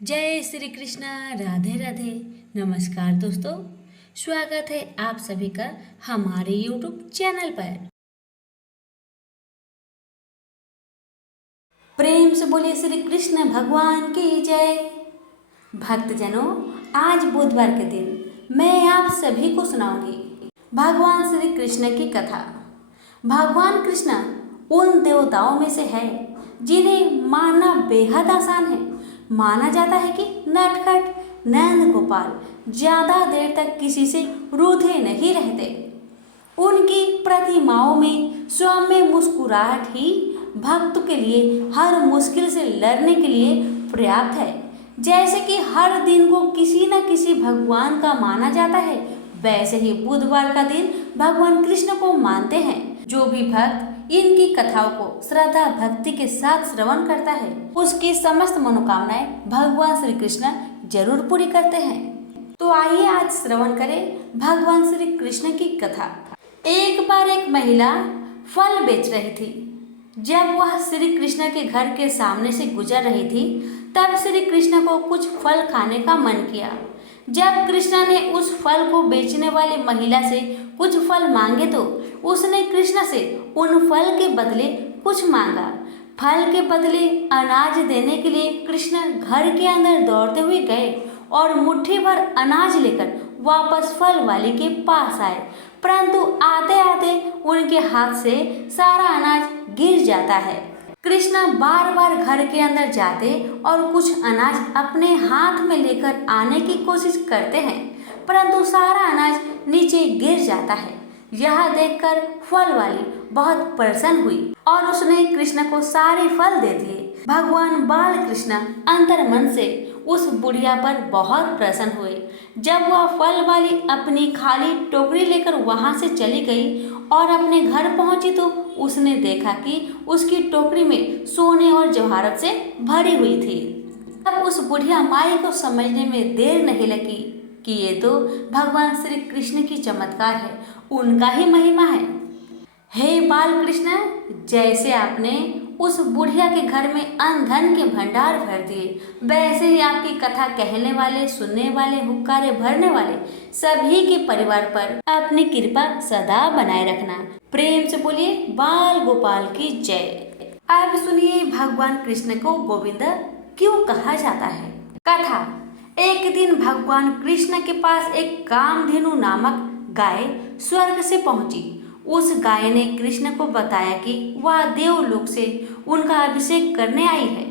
जय श्री कृष्णा। राधे राधे। नमस्कार दोस्तों, स्वागत है आप सभी का हमारे YouTube चैनल पर। प्रेम से बोलिए श्री कृष्ण भगवान की जय। भक्तजनों, आज बुधवार के दिन मैं आप सभी को सुनाऊंगी भगवान श्री कृष्ण की कथा। भगवान कृष्ण उन देवताओं में से है जिन्हें मानना बेहद आसान है। माना जाता है कि नटखट नंद गोपाल ज्यादा देर तक किसी से रूठे नहीं रहते। उनकी प्रतिमाओं में सौम्य मुस्कुराहट ही भक्त के लिए हर मुश्किल से लड़ने के लिए पर्याप्त है। जैसे कि हर दिन को किसी न किसी भगवान का माना जाता है, वैसे ही बुधवार का दिन भगवान कृष्ण को मानते हैं। जो भी भक्त इनकी कथाओं को श्रद्धा भक्ति के साथ श्रवण करता है, उसकी समस्त मनोकामनाएं भगवान श्री कृष्ण जरूर पूरी करते हैं। तो आइए आज श्रवण करें भगवान श्री कृष्ण की कथा। एक बार एक महिला फल बेच रही थी। जब वह श्री कृष्ण के घर के सामने से गुजर रही थी, तब श्री कृष्ण को कुछ फल खाने का मन किया। जब कृष्ण ने उस फल को बेचने वाली महिला से कुछ फल मांगे तो उसने कृष्ण से उन फल के बदले कुछ मांगा। फल के बदले अनाज देने के लिए कृष्ण घर के अंदर दौड़ते हुए गए और मुट्ठी भर अनाज लेकर वापस फल वाली के पास आए, परंतु आते आते उनके हाथ से सारा अनाज गिर जाता है। कृष्ण बार बार घर के अंदर जाते और कुछ अनाज अपने हाथ में लेकर आने की कोशिश करते हैं, परंतु सारा अनाज नीचे गिर जाता है। यह देखकर फल वाली बहुत प्रसन्न हुई और उसने कृष्ण को सारे फल दे दिए। भगवान बाल कृष्ण अंतर मन से उस बुढ़िया पर बहुत प्रसन्न हुए। जब वह फल वाली अपनी खाली टोकरी लेकर वहां से चली गई और अपने घर पहुंची तो उसने देखा कि उसकी टोकरी में सोने और जवाहरात से भरी हुई थी। तब उस बुढ़िया माई को समझने में देर नहीं लगी कि ये तो भगवान श्री कृष्ण की चमत्कार है, उनका ही महिमा है। हे बाल कृष्ण, जैसे आपने उस बुढ़िया के घर में अन्न धन के भंडार भर दिए, वैसे ही आपकी कथा कहने वाले, सुनने वाले, हुक्कारे भरने वाले सभी के परिवार पर अपनी कृपा सदा बनाए रखना। प्रेम से बोलिए बाल गोपाल की जय। अब सुनिए भगवान कृष्ण को गोविंद क्यों कहा जाता है। कथा। एक दिन भगवान कृष्ण के पास एक कामधेनु नामक गाय स्वर्ग से पहुंची। उस गाय ने कृष्ण को बताया कि वह देवलोक से उनका अभिषेक करने आई है,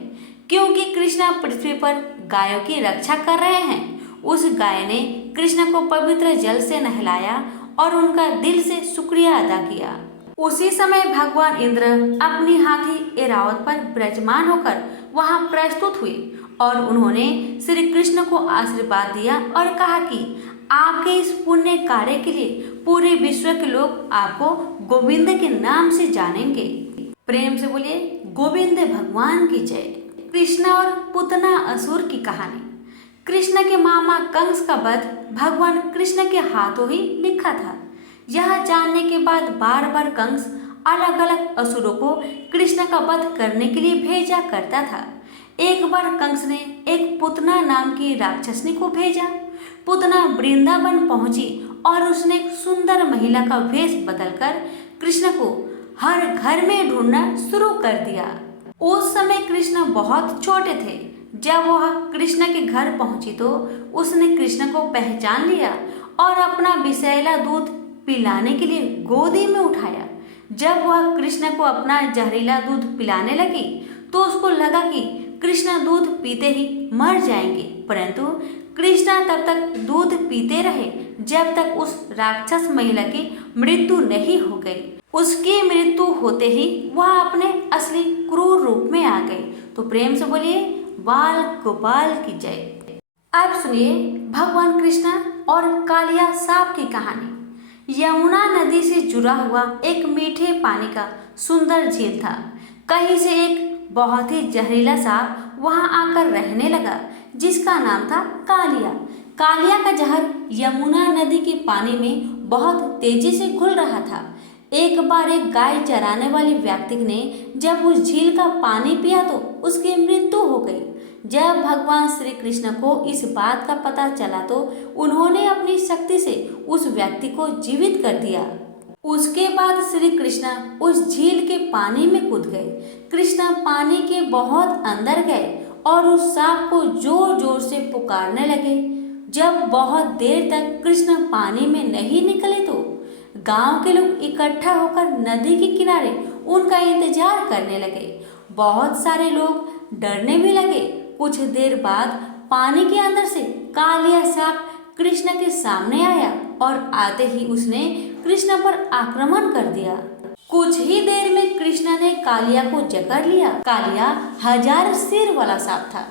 क्योंकि कृष्ण पृथ्वी पर गायों की रक्षा कर रहे हैं। उस गाय ने कृष्ण को पवित्र जल से नहलाया और उनका दिल से शुक्रिया अदा किया। उसी समय भगवान इंद्र अपनी हाथी ऐरावत पर विराजमान होकर वहां प्रस्तुत हुए और उन्होंने श्री कृष्ण को आशीर्वाद दिया और कहा कि आपके इस पुण्य कार्य के लिए पूरे विश्व के लोग आपको गोविंद के नाम से जानेंगे। प्रेम से बोलिए गोविंद भगवान की जय। कृष्ण और पुतना असुर की कहानी। कृष्ण के मामा कंस का वध भगवान कृष्ण के हाथों ही लिखा था। यह जानने के बाद बार बार कंस अलग अलग असुरों को कृष्ण का वध करने के लिए भेजा करता था। एक बार कंस ने एक पुतना नाम की राक्षसनी को भेजा। पुतना वृंदावन पहुंची और उसने एक सुंदर महिला का वेश बदलकर कृष्ण को हर घर में ढूंढना शुरू कर दिया। उस समय कृष्ण बहुत छोटे थे। जब वह कृष्ण के घर पहुंची तो उसने कृष्ण को पहचान लिया और अपना विषैला दूध पिलाने के लिए गोदी में उठाया। जब वह कृष्ण को अपना जहरीला दूध पिलाने लगी तो उसको लगा कि कृष्ण दूध पीते ही मर जाएंगे, परंतु कृष्ण तब तक दूध पीते रहे जब तक उस राक्षस महिला की मृत्यु नहीं हो गई। उसकी मृत्यु होते ही वह अपने असली क्रूर रूप में आ गई। तो प्रेम से बोलिए बाल गोपाल की जय। अब सुनिए भगवान कृष्ण और कालिया सांप की कहानी। यमुना नदी से जुड़ा हुआ एक मीठे पानी का सुंदर झील था। कहीं से एक बहुत ही जहरीला सांप वहां आकर रहने लगा, जिसका नाम था कालिया। कालिया का जहर यमुना नदी के पानी में बहुत तेजी से घुल रहा था। एक बार एक गाय चराने वाली व्यक्ति ने जब उस झील का पानी पिया तो उसकी मृत्यु हो गई। जब भगवान श्री कृष्ण को इस बात का पता चला तो उन्होंने अपनी शक्ति से उस व्यक्ति को जीवित कर दिया। उसके बाद श्री कृष्ण उस झील के पानी में कूद गए। कृष्ण पानी के बहुत अंदर गए और उस सांप को जोर जोर से पुकारने लगे। जब बहुत देर तक कृष्ण पानी में नहीं निकले तो गांव के लोग इकट्ठा होकर नदी के किनारे उनका इंतजार करने लगे। बहुत सारे लोग डरने भी लगे। कुछ देर बाद पानी के अंदर से कालिया सांप कृष्ण के सामने आया और आते ही उसने कृष्ण पर आक्रमण कर दिया। कुछ ही देर में कृष्ण ने कालिया को जकड़ लिया। कालिया 1000 सिर वाला सांप था।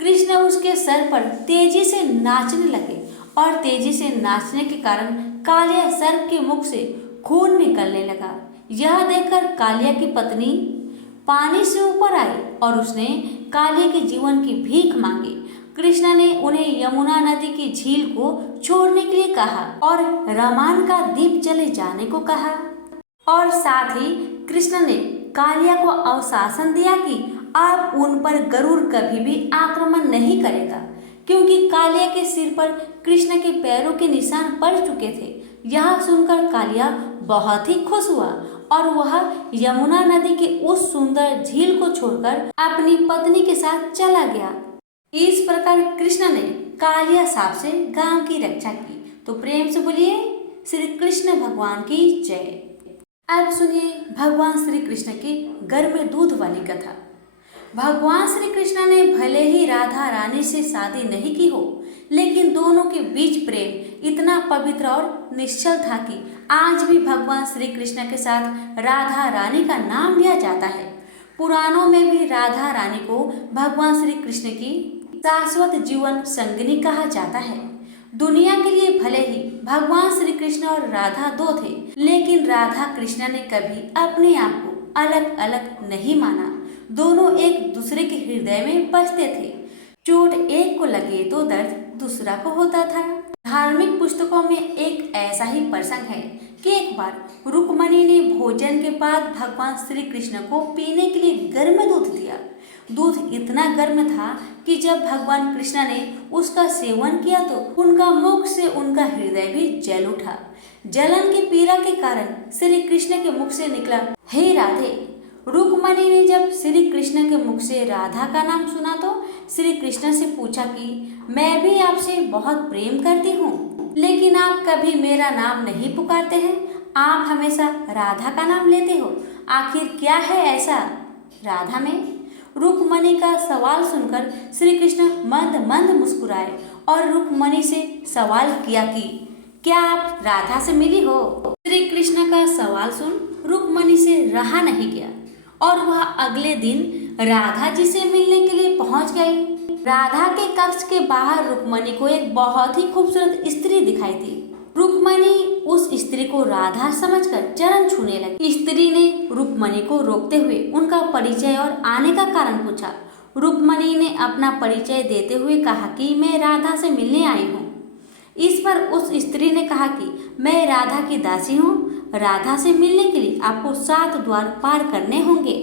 कृष्ण उसके सर पर तेजी से नाचने लगे और तेजी से नाचने के कारण कालिया सर्प के मुख से खून निकलने लगा। यह देखकर कालिया की पत्नी पानी से ऊपर आई और उसने कालिया के जीवन की भीख मांगी। कृष्ण ने उन्हें यमुना नदी की झील को छोड़ने के लिए कहा और रमान का दीप चले जाने को कहा और साथ ही कृष्ण ने कालिया को आश्वासन दिया कि आप उन पर गरुड़ कभी भी आक्रमण नहीं करेगा, क्योंकि कालिया के सिर पर कृष्ण के पैरों के निशान पड़ चुके थे। यह सुनकर कालिया बहुत ही खुश हुआ और वह यमुना नदी के उस सुंदर झील को छोड़कर अपनी पत्नी के साथ चला गया। इस प्रकार कृष्ण ने कालिया सांप से गांव की रक्षा की। तो प्रेम से बोलिए श्री कृष्ण भगवान की जय। अब सुनिए भगवान श्री कृष्ण की घर में दूध वाली कथा। भगवान श्री कृष्ण ने भले ही राधा रानी से शादी नहीं की हो, लेकिन दोनों के बीच प्रेम इतना पवित्र और निश्चल था कि आज भी भगवान श्री कृष्ण के साथ राधा रानी का नाम लिया जाता है। पुराणों में भी राधा रानी को भगवान श्री कृष्ण की शाश्वत जीवन संगिनी कहा जाता है। दुनिया के लिए भले ही भगवान श्री कृष्ण और राधा दो थे, लेकिन राधा कृष्ण ने कभी अपने आप को अलग अलग नहीं माना। दोनों एक दूसरे के हृदय में बसते थे। चोट एक को लगे तो दर्द दूसरा को होता था। धार्मिक पुस्तकों में एक ऐसा ही प्रसंग है कि एक बार रुक्मणी ने भोजन के बाद भगवान श्री कृष्ण को पीने के लिए गर्म दूध दिया। दूध इतना गर्म था कि जब भगवान कृष्ण ने उसका सेवन किया तो उनका मुख से उनका हृदय भी जल उठा। जलन की पीड़ा के कारण श्री कृष्ण के मुख से निकला, हे राधे। रुक्मणी ने जब श्री कृष्ण के मुख से राधा का नाम सुना तो श्री कृष्ण से पूछा कि मैं भी आपसे बहुत प्रेम करती हूँ, लेकिन आप कभी मेरा नाम नहीं पुकारते हैं। आप हमेशा राधा का नाम लेते हो, आखिर क्या है ऐसा राधा में? रुक्मणी का सवाल सुनकर श्री कृष्ण मंद मंद मुस्कुराए और रुक्मणी से सवाल किया कि क्या आप राधा से मिली हो? श्री कृष्ण का सवाल सुन रुक्मणी से रहा नहीं गया और वह अगले दिन राधा जी से मिलने के लिए पहुंच गई। राधा के कक्ष के बाहर रुक्मणी को एक बहुत ही खूबसूरत स्त्री दिखाई दी। रुक्मणी उस स्त्री को राधा समझकर चरण छूने लगी। स्त्री ने रुक्मणी को रोकते हुए उनका परिचय और आने का कारण पूछा। रुक्मणी ने अपना परिचय देते हुए कहा कि मैं राधा से मिलने आई हूँ। इस पर उस स्त्री ने कहा कि मैं राधा की दासी हूँ। राधा से मिलने के लिए आपको 7 द्वार पार करने होंगे।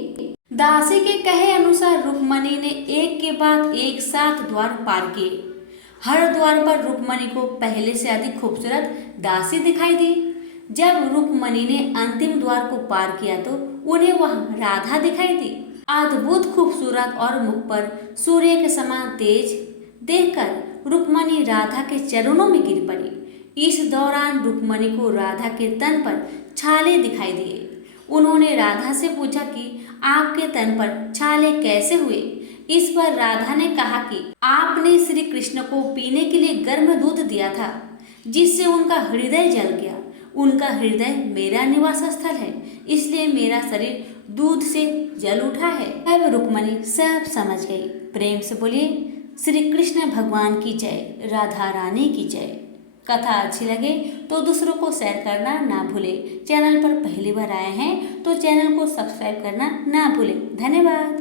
दासी के कहे अनुसार रुक्मणी ने एक के बाद एक 7 द्वार पार किए। हर द्वार पर रुक्मणी को पहले से अधिक खूबसूरत दासी दिखाई दी। जब रुक्मणी ने अंतिम द्वार को पार किया तो उन्हें वह राधा दिखाई दी। अद्भुत खूबसूरत और मुख पर सूर्य के समान तेज देखकर रुक्मणी राधा के चरणों में गिर पड़ी। इस दौरान रुक्मणी को राधा के तन पर छाले दिखाई दिए। उन्होंने राधा से पूछा कि आपके तन पर छाले कैसे हुए? इस पर राधा ने कहा कि आपने श्री कृष्ण को पीने के लिए गर्म दूध दिया था, जिससे उनका हृदय जल गया। उनका हृदय मेरा निवास स्थल है, इसलिए मेरा शरीर दूध से जल उठा है। अब रुक्मणी सब समझ गई। प्रेम से बोलिए श्री कृष्ण भगवान की जय, राधा रानी की जय। कथा अच्छी लगे तो दूसरों को शेयर करना ना भूलें। चैनल पर पहली बार आए हैं तो चैनल को सब्सक्राइब करना ना भूलें। धन्यवाद।